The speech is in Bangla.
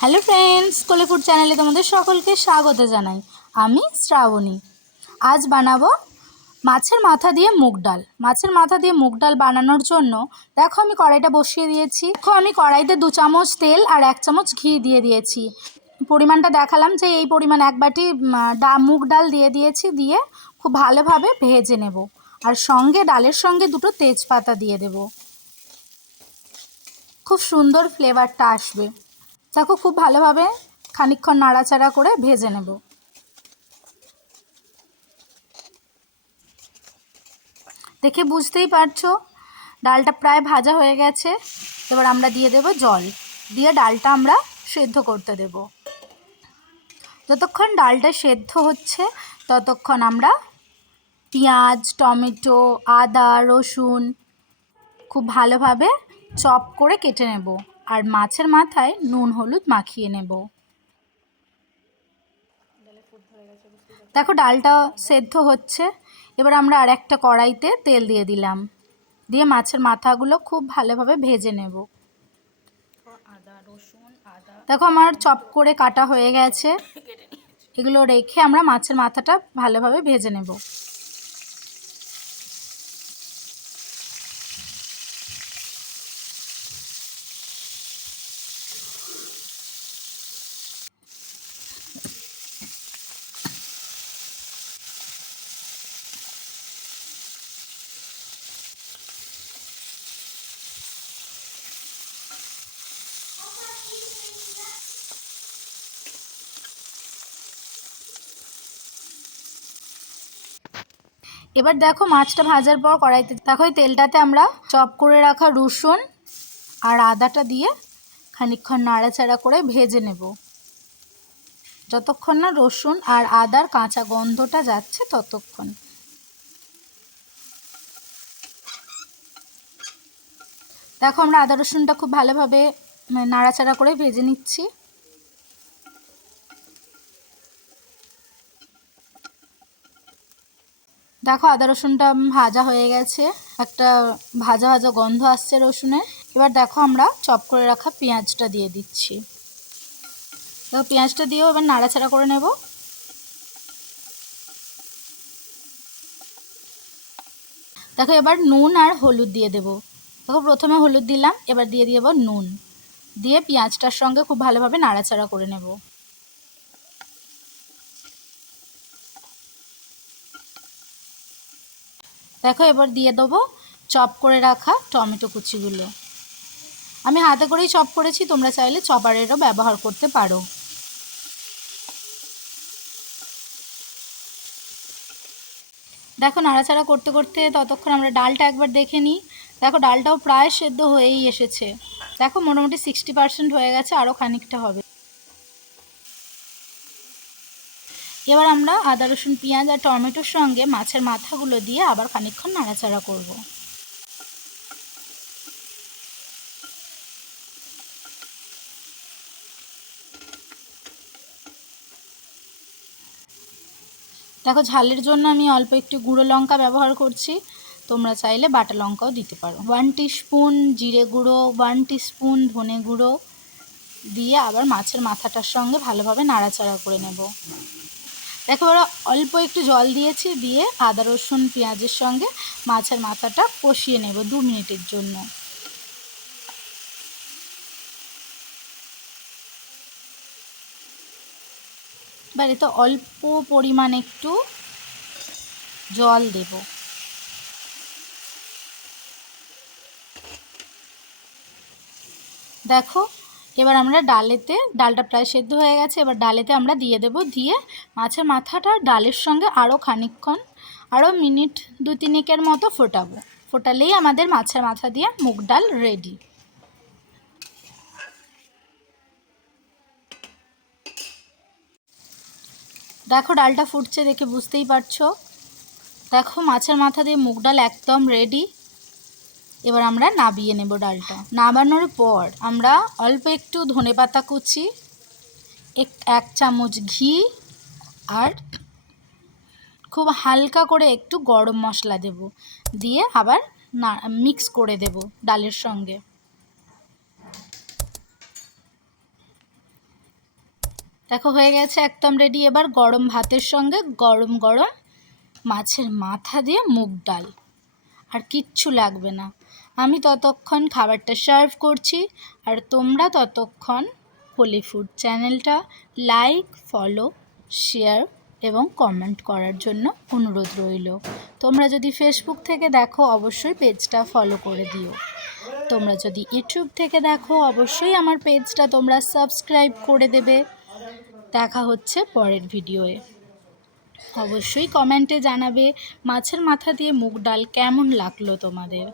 হ্যালো ফ্রেন্ডস, কোলে ফুড চ্যানেলে তোমাদের সকলকে স্বাগত জানাই। আমি শ্রাবণী। আজ বানাবো মাছের মাথা দিয়ে মুগ ডাল। মাছের মাথা দিয়ে মুগ ডাল বানানোর জন্য দেখো আমি কড়াইটা বসিয়ে দিয়েছি। দেখো আমি কড়াইতে 2 চামচ তেল আর 1 চামচ ঘি দিয়ে দিয়েছি। পরিমাণটা দেখালাম যে এই পরিমাণ 1 বাটি মুগ ডাল দিয়ে দিয়েছি। দিয়ে খুব ভালোভাবে ভেজে নেব। আর সঙ্গে ডালের সঙ্গে 2টো তেজপাতা দিয়ে দেব। খুব সুন্দর ফ্লেভারটা আসবে। দেখো খুব ভালোভাবে খানিকক্ষণ নাড়াচাড়া করে ভেজে নেব। দেখে বুঝতেই পারছো ডালটা প্রায় ভাজা হয়ে গেছে। এবার আমরা দিয়ে দেব জল, দিয়ে ডালটা আমরা সেদ্ধ করতে দেব। যতক্ষণ ডালটা সেদ্ধ হচ্ছে ততক্ষণ আমরা পেঁয়াজ, টমেটো, আদা, রসুন খুব ভালোভাবে চপ করে কেটে নেব। আর মাছের মাথায় নুন হলুদ মাখিয়ে নেব। দেখো ডালটা সেদ্ধ হচ্ছে। এবার আমরা আর একটা কড়াইতে তেল দিয়ে দিলাম, দিয়ে মাছের মাথাগুলো খুব ভালোভাবে ভেজে নেব। দেখো আমার চপ করে কাটা হয়ে গেছে। এগুলো রেখে আমরা মাছের মাথাটা ভালোভাবে ভেজে নেব। এবার দেখো মাছটা ভাজার পর কড়াইতে দেখো এই তেলটাতে আমরা চপ করে রাখা রসুন আর আদাটা দিয়ে খানিকক্ষণ নাড়াচাড়া করে ভেজে নেব। যতক্ষণ না রসুন আর আদার কাঁচা গন্ধটা যাচ্ছে ততক্ষণ। দেখো আমরা আদা রসুনটা খুব ভালোভাবে নাড়াচাড়া করে ভেজে নিচ্ছি। দেখো আদা রসুনটা ভাজা হয়ে গেছে, একটা ভাজা ভাজা গন্ধ আসছে রসুনের। এবার দেখো আমরা চপ করে রাখা পেঁয়াজটা দিয়ে দিচ্ছি। দেখো পেঁয়াজটা দিয়েও এবার নাড়াচাড়া করে নেব। দেখো এবার নুন আর হলুদ দিয়ে দেব। দেখো প্রথমে হলুদ দিলাম, এবার দিয়ে দেব নুন, দিয়ে পেঁয়াজটার সঙ্গে খুব ভালোভাবে নাড়াচাড়া করে নেব। দেখো এবার দিয়ে দেবো চপ করে রাখা টমেটো কুচিগুলো। আমি হাতে করেই চপ করেছি, তোমরা চাইলে চপারেরও ব্যবহার করতে পারো। দেখো নাড়াচাড়া করতে করতে ততক্ষণ আমরা ডালটা একবার দেখে নিই। দেখো ডালটাও প্রায় সেদ্ধ হয়েই এসেছে। দেখো মোটামুটি 60% হয়ে গেছে, আরও খানিকটা হবে। এবার আমরা আদা রসুন পেঁয়াজ আর টমেটোর সঙ্গে মাছের মাথাগুলো দিয়ে আবার খানিকক্ষণ নাড়াচাড়া করব। দেখো ঝালের জন্য আমি অল্প একটু গুঁড়ো লঙ্কা ব্যবহার করছি, তোমরা চাইলে বাটা লঙ্কাও দিতে পারো। 1 টিস্পুন জিরে গুঁড়ো, 1 টিস্পুন ধনে গুঁড়ো দিয়ে আবার মাছের মাথাটার সঙ্গে ভালোভাবে নাড়াচাড়া করে নেব। দেখো ওরা অল্প একটু জল দিয়েছি, দিয়ে আদা রসুন পেঁয়াজের সঙ্গে মাছের মাথাটা কষিয়ে নেব 2 মিনিটের জন্য। এবার এতে অল্প পরিমাণ একটু জল দেব। দেখো এবার আমরা ডালটা প্রায় সেদ্ধ হয়ে গেছে। এবার ডালেতে আমরা দিয়ে দেব, দিয়ে মাছের মাথাটা ডালের সঙ্গে আরও খানিকক্ষণ, আরও মিনিট 2-3 মতো ফোটাবো। ফোটালেই আমাদের মাছের মাথা দিয়ে মুগ ডাল রেডি। দেখো ডালটা ফুটছে, দেখে বুঝতেই পারছো। দেখো মাছের মাথা দিয়ে মুগ ডাল একদম রেডি। এবার আমরা নাবিয়ে নেব ডালটা। নাবানোর পর আমরা অল্প একটু ধনেপাতা কুচি, 1 চামচ ঘি আর খুব হালকা করে একটু গরম মশলা দেব, দিয়ে আবার মিক্স করে দেব ডালের সঙ্গে। দেখো হয়ে গেছে একদম রেডি। এবার গরম ভাতের সঙ্গে গরম গরম মাছের মাথা দিয়ে মুগ ডাল, আর কিচ্ছু লাগবে না। আমি ততক্ষণ খাবারটা সার্ভ করছি, আর তোমরা ততক্ষণ হোলি ফুড চ্যানেলটা লাইক, ফলো, শেয়ার এবং কমেন্ট করার জন্য অনুরোধ রইল। তোমরা যদি ফেসবুক থেকে দেখো অবশ্যই পেজটা ফলো করে দিও। তোমরা যদি ইউটিউব থেকে দেখো অবশ্যই আমার পেজটা তোমরা সাবস্ক্রাইব করে দেবে। দেখা হচ্ছে পরের ভিডিওয়ে। অবশ্যই কমেন্টে জানাবে মাছের মাথা দিয়ে মুগ ডাল কেমন লাগলো তোমাদের।